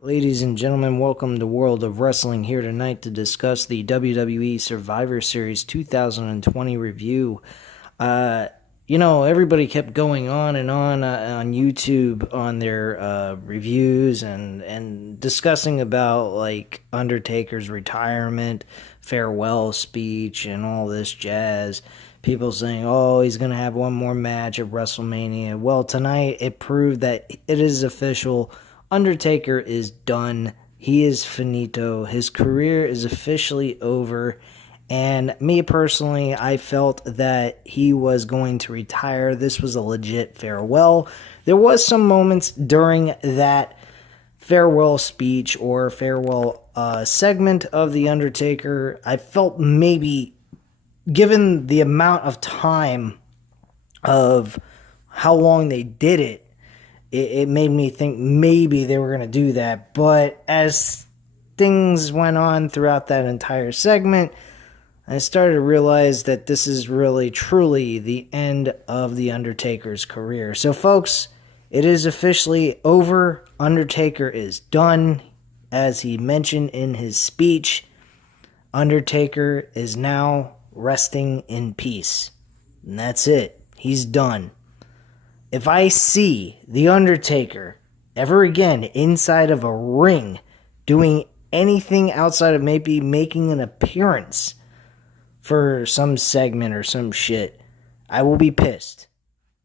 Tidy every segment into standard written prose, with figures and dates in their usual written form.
Ladies and gentlemen, welcome to World of Wrestling here tonight to discuss the WWE Survivor Series 2020 review. Everybody kept going on and on YouTube on their reviews and discussing about like Undertaker's retirement, farewell speech, and all this jazz. People saying, oh, he's going to have one more match at WrestleMania. Well, tonight it proved that it is official. Undertaker is done. He is finito. His career is officially over. And me personally, I felt that he was going to retire. This was a legit farewell. There was some moments during that farewell speech or farewell segment of The Undertaker. I felt maybe, given the amount of time of how long they did it, it made me think maybe they were going to do that. But as things went on throughout that entire segment, I started to realize that this is really, truly the end of The Undertaker's career. So, folks, it is officially over. Undertaker is done. As he mentioned in his speech, Undertaker is now resting in peace. And that's it. He's done. If I see The Undertaker ever again inside of a ring doing anything outside of maybe making an appearance for some segment or some shit, I will be pissed.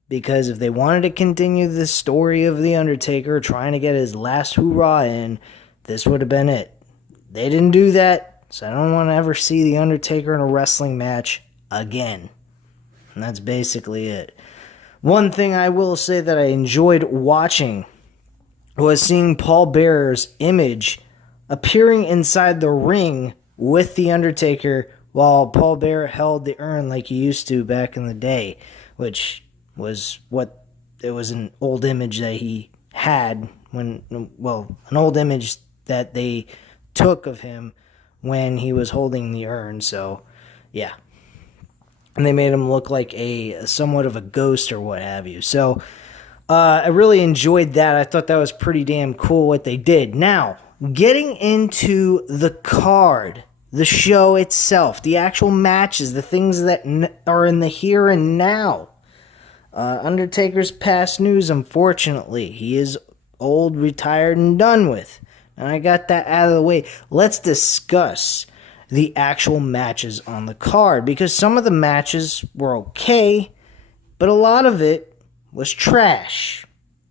Because if they wanted to continue the story of The Undertaker trying to get his last hoorah in, this would have been it. They didn't do that, so I don't want to ever see The Undertaker in a wrestling match again. And that's basically it. One thing I will say that I enjoyed watching was seeing Paul Bearer's image appearing inside the ring with The Undertaker while Paul Bearer held the urn like he used to back in the day, which was an old image that he had an old image that they took of him when he was holding the urn. So, yeah. And they made him look like somewhat of a ghost or what have you. So I really enjoyed that. I thought that was pretty damn cool what they did. Now, getting into the card, the show itself, the actual matches, the things that are in the here and now. Undertaker's past news, unfortunately. He is old, retired, and done with. And I got that out of the way. Let's discuss the actual matches on the card, because some of the matches were okay, but a lot of it was trash.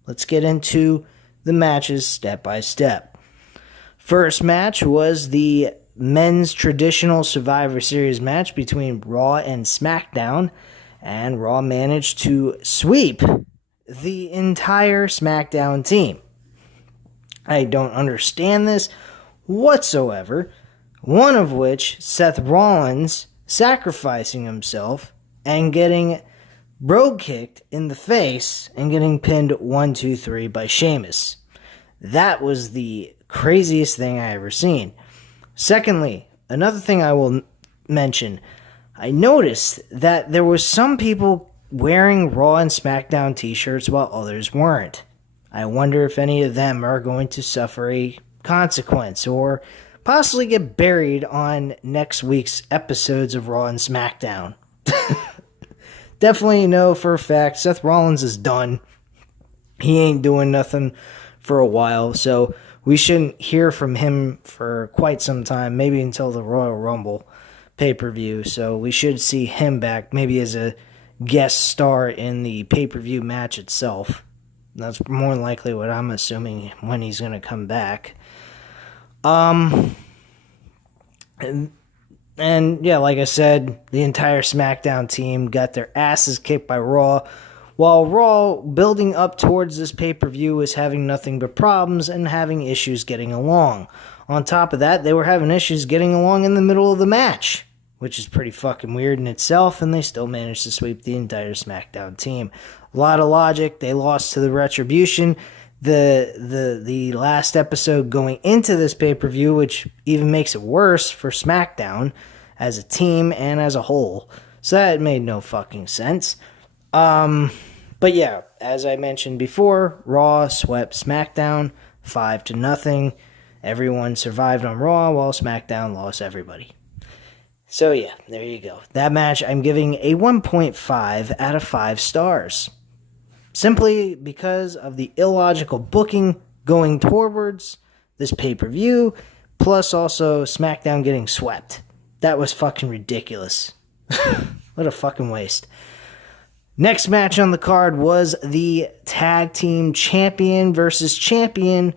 Let's get into the matches step by step. First match was the men's traditional Survivor Series match between Raw and SmackDown, and Raw managed to sweep the entire SmackDown team. I don't understand this whatsoever. One of which, Seth Rollins sacrificing himself and getting bro kicked in the face and getting pinned 1, 2, 3 by Sheamus. That was the craziest thing I ever seen. Secondly, another thing I will mention, I noticed that there was some people wearing Raw and SmackDown t-shirts while others weren't. I wonder if any of them are going to suffer a consequence or possibly get buried on next week's episodes of Raw and SmackDown. Definitely know for a fact Seth Rollins is done. He ain't doing nothing for a while, so we shouldn't hear from him for quite some time, maybe until the Royal Rumble pay-per-view. So we should see him back, maybe as a guest star in the pay-per-view match itself. That's more than likely what I'm assuming when he's going to come back. And yeah, like I said, the entire SmackDown team got their asses kicked by Raw, while Raw, building up towards this pay-per-view, was having nothing but problems and having issues getting along. On top of that, they were having issues getting along in the middle of the match, which is pretty fucking weird in itself, and they still managed to sweep the entire SmackDown team. A lot of logic. They lost to the Retribution. The last episode going into this pay-per-view, which even makes it worse for SmackDown as a team and as a whole. So that made no fucking sense. But yeah, as I mentioned before, Raw swept SmackDown. 5-0. Everyone survived on Raw while SmackDown lost everybody. So yeah, there you go. That match I'm giving a 1.5 out of 5 stars. Simply because of the illogical booking going towards this pay-per-view, plus also SmackDown getting swept. That was fucking ridiculous. What a fucking waste. Next match on the card was the Tag Team Champion versus Champion.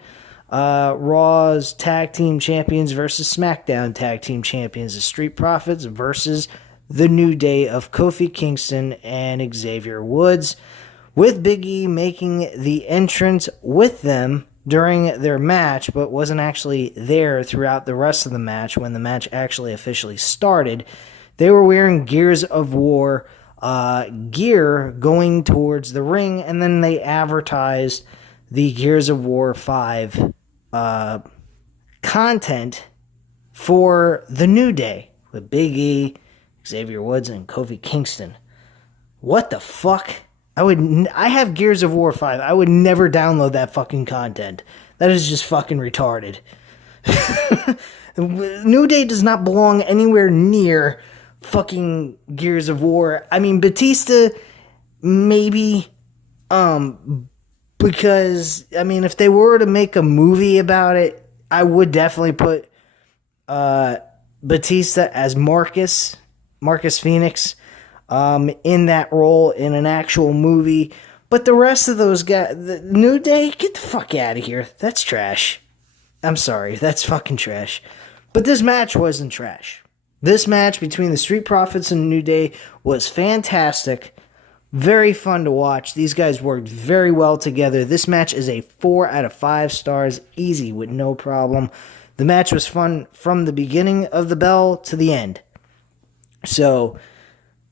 Raw's Tag Team Champions versus SmackDown Tag Team Champions. The Street Profits versus the New Day of Kofi Kingston and Xavier Woods, with Big E making the entrance with them during their match, but wasn't actually there throughout the rest of the match when the match actually officially started. They were wearing Gears of War gear going towards the ring, and then they advertised the Gears of War 5 content for the New Day with Big E, Xavier Woods, and Kofi Kingston. What the fuck? I have Gears of War 5. I would never download that fucking content. That is just fucking retarded. New Day does not belong anywhere near fucking Gears of War. I mean, Batista, maybe, because, I mean, if they were to make a movie about it, I would definitely put Batista as Marcus Phoenix, in that role in an actual movie. But the rest of those guys, the New Day, get the fuck out of here. That's trash. I'm sorry, that's fucking trash. But this match wasn't trash. This match between the Street Profits and New Day was fantastic. Very fun to watch. These guys worked very well together. This match is a 4 out of 5 stars, easy with no problem. The match was fun from the beginning of the bell to the end. So,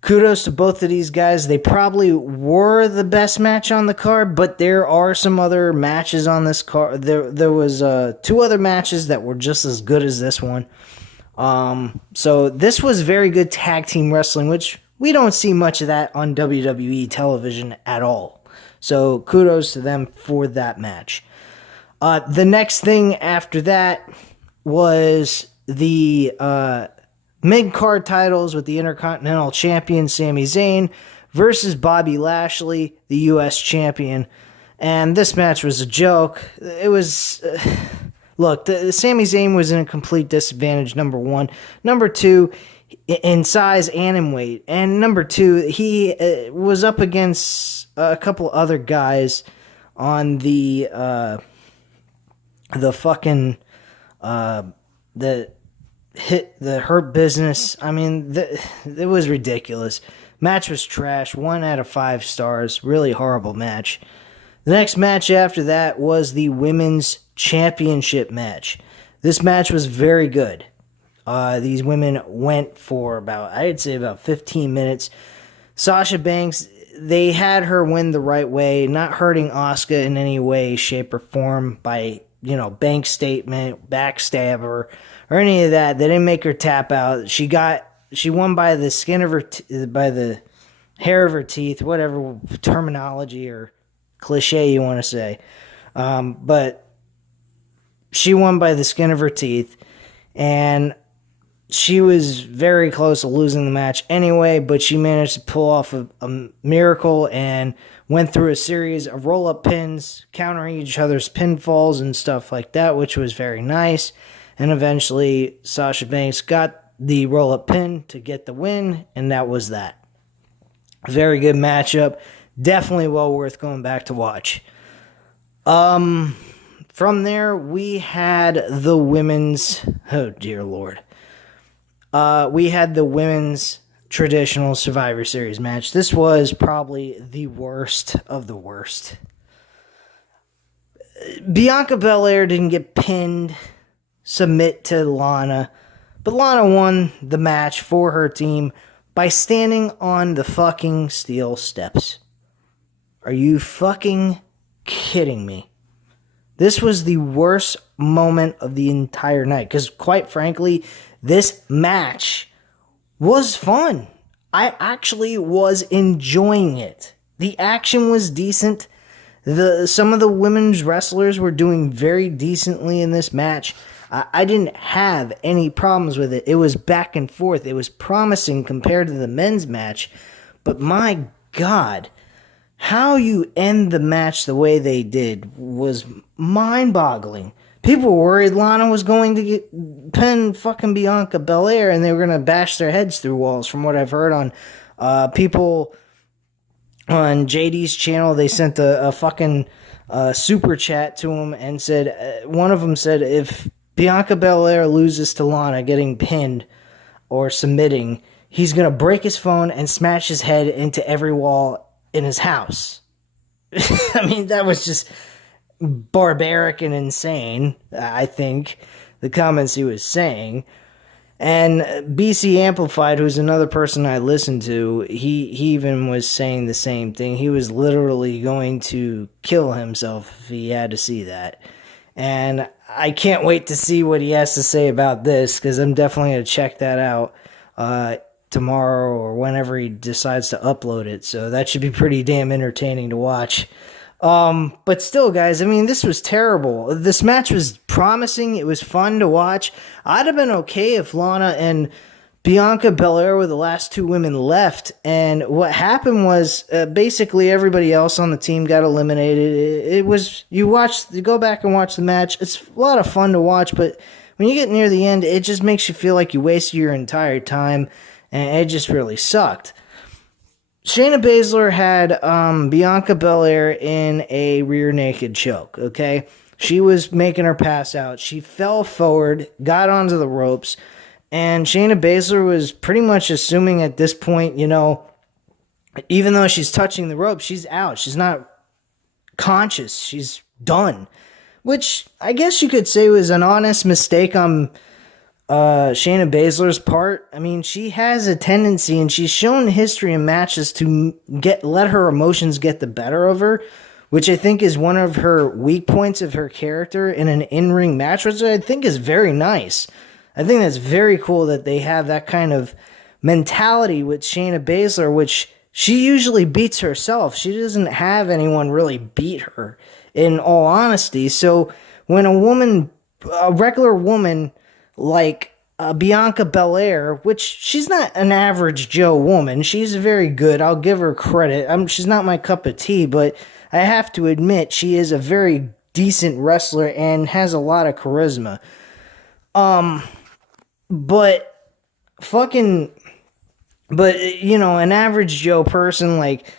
kudos to both of these guys. They probably were the best match on the card, but there are some other matches on this card. There was 2 other matches that were just as good as this one. So this was very good tag team wrestling, which we don't see much of that on WWE television at all. So kudos to them for that match. The next thing after that was the mid-card titles with the Intercontinental Champion Sami Zayn versus Bobby Lashley, the U.S. Champion. And this match was a joke. It was... Look, Sami Zayn was in a complete disadvantage, number one. Number two, in size and in weight. And number two, he was up against a couple other guys on the fucking... the Hurt Business. I mean, it was ridiculous. Match was trash. 1 out of 5 stars. Really horrible match. The next match after that was the Women's Championship match. This match was very good. These women went for I'd say about 15 minutes. Sasha Banks, they had her win the right way, not hurting Asuka in any way, shape, or form by, bank statement, backstabber, or any of that. They didn't make her tap out. She won by the skin of her, by the hair of her teeth, whatever terminology or cliche you want to say. But she won by the skin of her teeth, and she was very close to losing the match anyway, but she managed to pull off a miracle and went through a series of roll-up pins, countering each other's pinfalls and stuff like that, which was very nice. And eventually, Sasha Banks got the roll-up pin to get the win, and that was that. Very good matchup. Definitely well worth going back to watch. From there, we had the women's... Oh, dear Lord. We had the women's traditional Survivor Series match. This was probably the worst of the worst. Bianca Belair didn't get pinned, submit to Lana, but Lana won the match for her team by standing on the fucking steel steps. Are you fucking kidding me? This was the worst moment of the entire night, because quite frankly, this match was fun. I actually was enjoying it. The action was decent. Some of the women's wrestlers were doing very decently in this match. I didn't have any problems with it. It was back and forth. It was promising compared to the men's match. But my God, how you end the match the way they did was mind-boggling. People were worried Lana was going to pin fucking Bianca Belair and they were going to bash their heads through walls, from what I've heard on people on JD's channel. They sent a fucking super chat to him and said, one of them said, if Bianca Belair loses to Lana getting pinned or submitting, he's going to break his phone and smash his head into every wall in his house. I mean, that was just barbaric and insane, I think, the comments he was saying. And BC Amplified, who's another person I listened to, he even was saying the same thing. He was literally going to kill himself if he had to see that. And I can't wait to see what he has to say about this, because I'm definitely going to check that out tomorrow or whenever he decides to upload it. So that should be pretty damn entertaining to watch. But still, guys, I mean, this was terrible. This match was promising. It was fun to watch. I'd have been okay if Lana and Bianca Belair were the last two women left. And what happened was basically everybody else on the team got eliminated. It was, you go back and watch the match. It's a lot of fun to watch, but when you get near the end, it just makes you feel like you wasted your entire time, and it just really sucked. Shayna Baszler had Bianca Belair in a rear naked choke, okay? She was making her pass out. She fell forward, got onto the ropes, and Shayna Baszler was pretty much assuming at this point, you know, even though she's touching the rope, she's out. She's not conscious. She's done. Which I guess you could say was an honest mistake on Shayna Baszler's part. I mean, she has a tendency, and she's shown history in matches to let her emotions get the better of her, which I think is one of her weak points of her character in an in-ring match, which I think is very nice. I think that's very cool that they have that kind of mentality with Shayna Baszler, which she usually beats herself. She doesn't have anyone really beat her, in all honesty. So when a regular woman like Bianca Belair, which she's not an average Joe woman. She's very good. I'll give her credit. She's not my cup of tea, but I have to admit she is a very decent wrestler and has a lot of charisma. But you know, an average Joe person like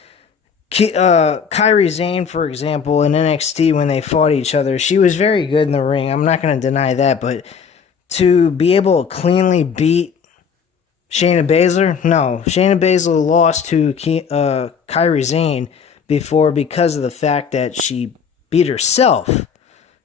Kairi Sane, for example, in NXT when they fought each other, she was very good in the ring. I'm not going to deny that, but to be able to cleanly beat Shayna Baszler? No. Shayna Baszler lost to Kairi Sane before because of the fact that she beat herself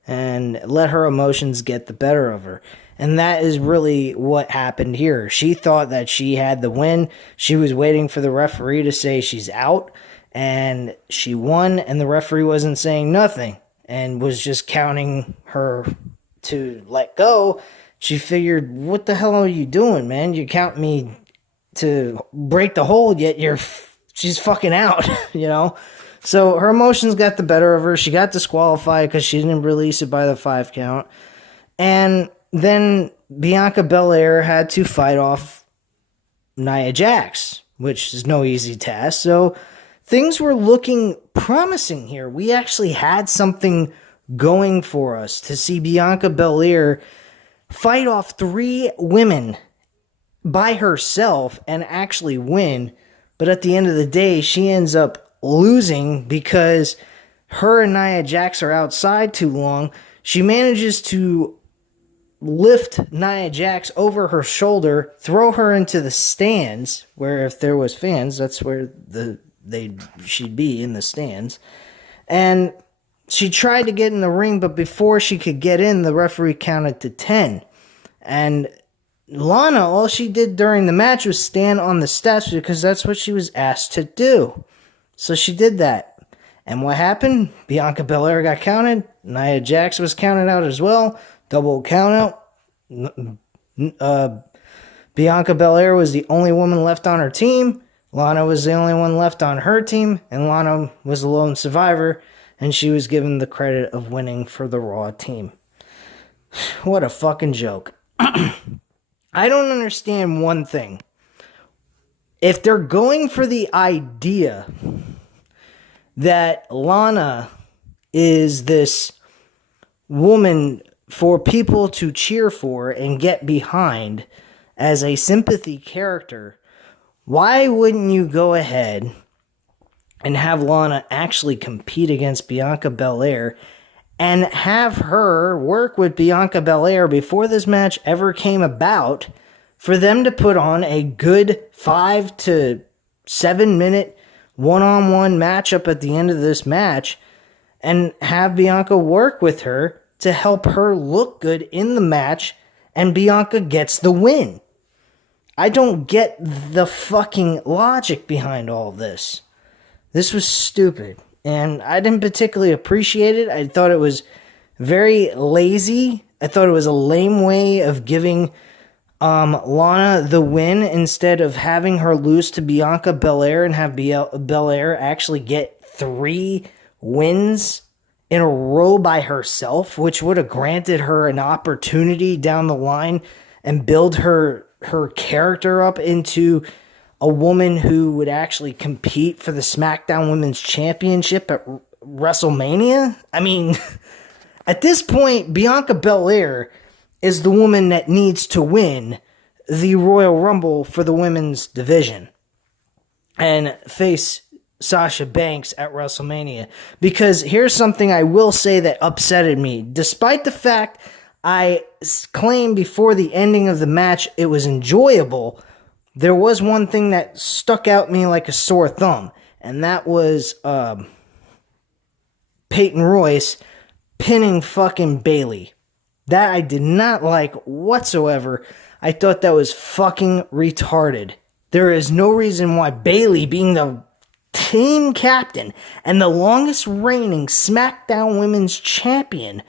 and let her emotions get the better of her. And that is really what happened here. She thought that she had the win. She was waiting for the referee to say she's out, and she won, and the referee wasn't saying nothing and was just counting her to let go. She figured, what the hell are you doing, man? You count me to break the hold, yet she's fucking out, you know? So her emotions got the better of her. She got disqualified because she didn't release it by the 5 count. And then Bianca Belair had to fight off Nia Jax, which is no easy task. So things were looking promising here. We actually had something going for us to see Bianca Belair fight off 3 women by herself and actually win. But at the end of the day, she ends up losing because her and Nia Jax are outside too long. She manages to lift Nia Jax over her shoulder, throw her into the stands, where if there was fans, that's where she'd be, in the stands. And she tried to get in the ring, but before she could get in, the referee counted to 10. And Lana, all she did during the match was stand on the steps because that's what she was asked to do. So she did that. And what happened? Bianca Belair got counted. Nia Jax was counted out as well. Double count out. Bianca Belair was the only woman left on her team. Lana was the only one left on her team. And Lana was the lone survivor. and she was given the credit of winning for the Raw team. What a fucking joke. I don't understand one thing. If they're going for the idea that Lana is this woman for people to cheer for and get behind as a sympathy character, why wouldn't you go ahead and have Lana actually compete against Bianca Belair and have her work with Bianca Belair before this match ever came about for them to put on a good 5 to 7 minute one-on-one matchup at the end of this match and have Bianca work with her to help her look good in the match, and Bianca gets the win. I don't get the fucking logic behind all this. This was stupid, and I didn't particularly appreciate it. I thought it was very lazy. I thought it was a lame way of giving Lana the win instead of having her lose to Bianca Belair and have Belair actually get 3 wins in a row by herself, which would have granted her an opportunity down the line and build her character up into a woman who would actually compete for the SmackDown Women's Championship at WrestleMania. I mean, at this point, Bianca Belair is the woman that needs to win the Royal Rumble for the women's division and face Sasha Banks at WrestleMania. Because here's something I will say that upsetted me. Despite the fact I claimed before the ending of the match it was enjoyable, there was one thing that stuck out me like a sore thumb, and that was Peyton Royce pinning fucking Bayley. That I did not like whatsoever. I thought that was fucking retarded. There is no reason why Bayley, being the team captain and the longest reigning SmackDown Women's Champion,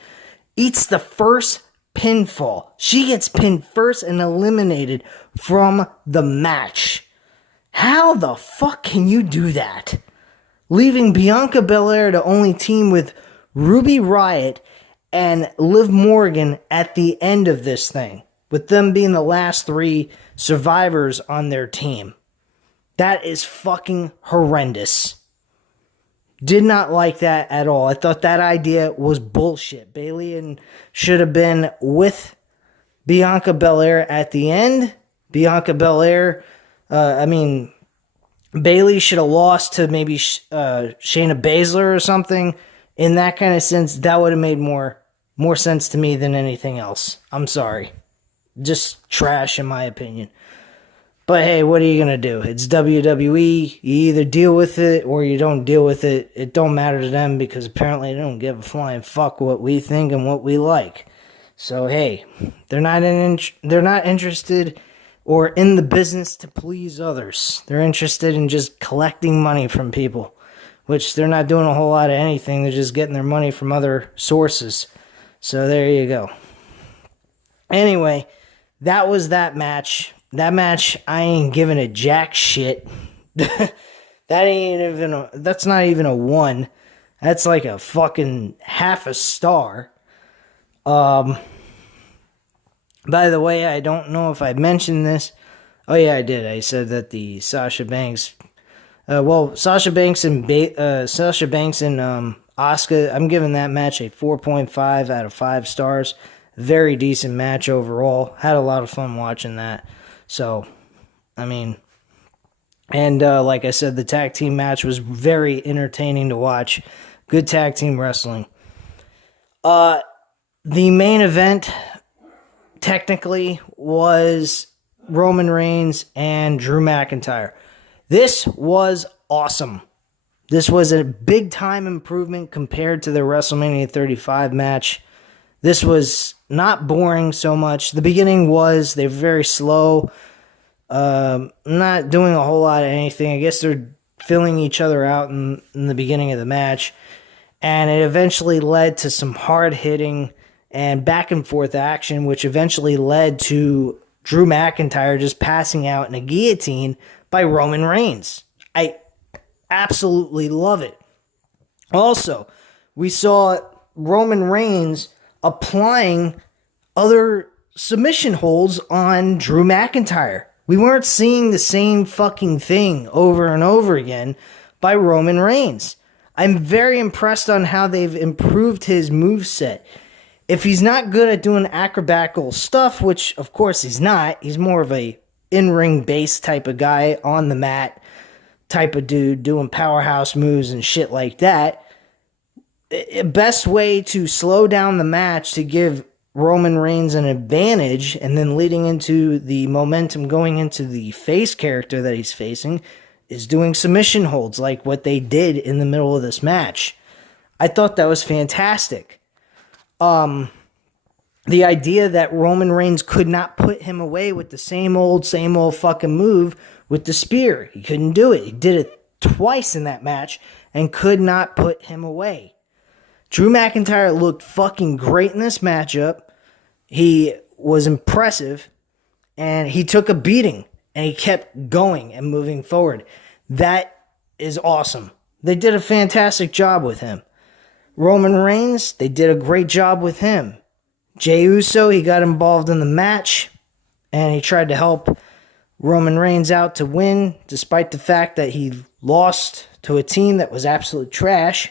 eats the first pinfall. She gets pinned first and eliminated from the match. How the fuck can you do that? Leaving Bianca Belair to only team with Ruby Riott and Liv Morgan at the end of this thing, with them being the last 3 survivors on their team. That is fucking horrendous. Did not like that at all. I thought that idea was bullshit. Bayley should have been with Bianca Belair at the end. Bianca Belair, Bayley should have lost to maybe Shayna Baszler or something. In that kind of sense, that would have made more sense to me than anything else. I'm sorry. Just trash in my opinion. But hey, what are you going to do? It's WWE. You either deal with it or you don't deal with it. It don't matter to them because apparently they don't give a flying fuck what we think and what we like. So hey, they're not interested or in the business to please others. They're interested in just collecting money from people, which they're not doing a whole lot of anything. They're just getting their money from other sources. So there you go. Anyway, that was that match. That match, I ain't giving a jack shit. That's not even a 1. That's like a fucking half a star. By the way, I don't know if I mentioned this. Oh yeah, I did. I said that the Sasha Banks and Asuka, I'm giving that match a 4.5 out of 5 stars. Very decent match overall. Had a lot of fun watching that. So, like I said, the tag team match was very entertaining to watch. Good tag team wrestling. The main event, technically, was Roman Reigns and Drew McIntyre. This was awesome. This was a big-time improvement compared to the WrestleMania 35 match. This was not boring so much. The beginning was, they were very slow, not doing a whole lot of anything. I guess they're filling each other out in the beginning of the match. And it eventually led to some hard-hitting and back-and-forth action, which eventually led to Drew McIntyre just passing out in a guillotine by Roman Reigns. I absolutely love it. Also, we saw Roman Reigns applying other submission holds on Drew McIntyre. We weren't seeing the same fucking thing over and over again by Roman Reigns. I'm very impressed on how they've improved his moveset. If he's not good at doing acrobatical stuff, which of course he's not, he's more of a in-ring base type of guy, on the mat type of dude, doing powerhouse moves and shit like that. Best way to slow down the match to give Roman Reigns an advantage, and then leading into the momentum going into the face character that he's facing, is doing submission holds like what they did in the middle of this match. I thought that was fantastic. The idea that Roman Reigns could not put him away with the same old fucking move with the spear. He couldn't do it. He did it twice in that match and could not put him away. Drew McIntyre looked fucking great in this matchup. He was impressive, and he took a beating, and he kept going and moving forward. That is awesome. They did a fantastic job with him. Roman Reigns, they did a great job with him. Jey Uso, he got involved in the match, and he tried to help Roman Reigns out to win, despite the fact that he lost to a team that was absolute trash.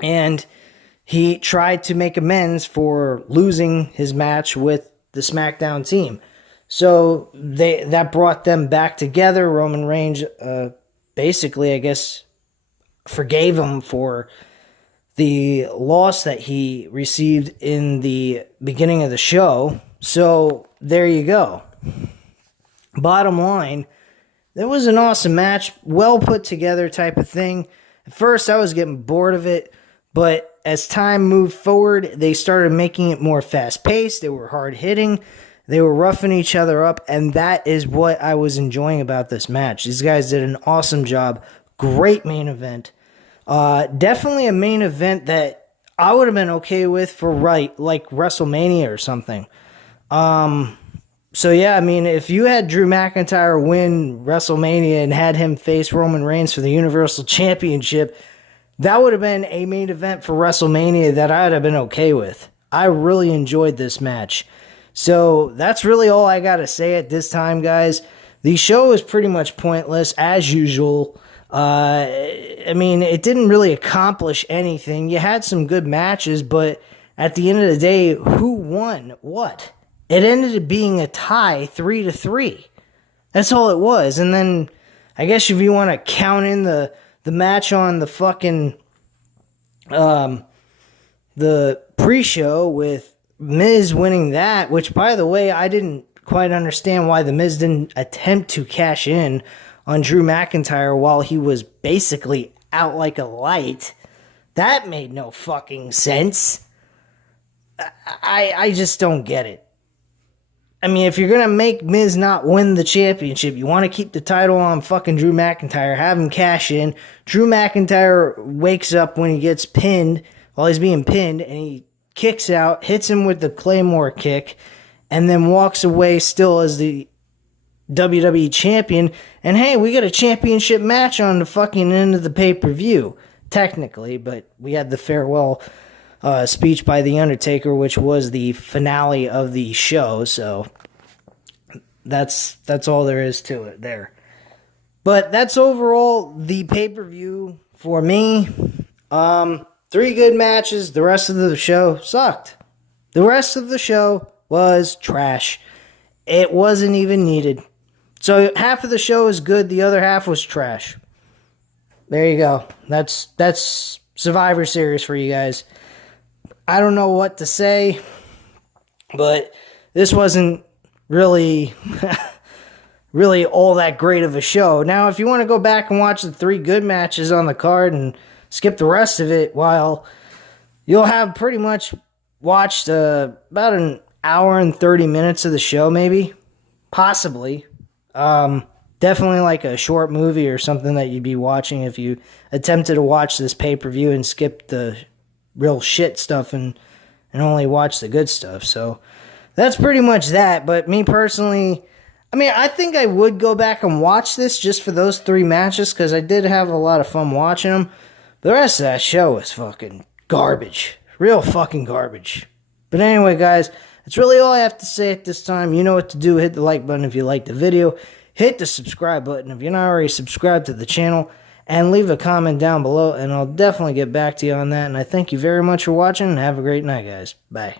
And he tried to make amends for losing his match with the SmackDown team. So that brought them back together. Roman Reigns basically, I guess, forgave him for the loss that he received in the beginning of the show. So there you go. Bottom line, that was an awesome match, well put together type of thing. At first I was getting bored of it, but as time moved forward, they started making it more fast-paced. They were hard-hitting. They were roughing each other up, and that is what I was enjoying about this match. These guys did an awesome job. Great main event. Definitely a main event that I would have been okay with for like WrestleMania or something. So yeah, I mean, if you had Drew McIntyre win WrestleMania and had him face Roman Reigns for the Universal Championship, that would have been a main event for WrestleMania that I'd have been okay with. I really enjoyed this match. So that's really all I got to say at this time, guys. The show is pretty much pointless, as usual. I mean, it didn't really accomplish anything. You had some good matches, but at the end of the day, who won what? It ended up being a tie, 3-3. That's all it was. And then, I guess if you want to count in the match on the fucking, the pre-show with Miz winning that, which, by the way, I didn't quite understand why the Miz didn't attempt to cash in on Drew McIntyre while he was basically out like a light. That made no fucking sense. I just don't get it. I mean, if you're going to make Miz not win the championship, you want to keep the title on fucking Drew McIntyre, have him cash in. Drew McIntyre wakes up when he gets pinned, while he's being pinned, and he kicks out, hits him with the Claymore kick, and then walks away still as the WWE champion. And hey, we got a championship match on the fucking end of the pay-per-view, technically, but we had the farewell speech by The Undertaker, which was the finale of the show, so that's all there is to it there. But that's overall the pay-per-view for me. 3 good matches. The rest of the show sucked. The rest of the show was trash. It wasn't even needed. So half of the show is good, the other half was trash. There you go. That's Survivor Series for you guys. I don't know what to say, but this wasn't really really all that great of a show. Now, if you want to go back and watch the 3 good matches on the card and skip the rest of it, while you'll have pretty much watched about an hour and 30 minutes of the show, maybe, possibly. Definitely like a short movie or something that you'd be watching if you attempted to watch this pay-per-view and skip the real shit stuff and only watch the good stuff. So that's pretty much that. But me personally, I mean, I think I would go back and watch this just for those 3 matches, because I did have a lot of fun watching them. The rest of that show is fucking garbage. Real fucking garbage. But anyway, guys, that's really all I have to say at this time. You know what to do. Hit the like button if you liked the video. Hit the subscribe button if you're not already subscribed to the channel. And leave a comment down below, and I'll definitely get back to you on that. And I thank you very much for watching, and have a great night, guys. Bye.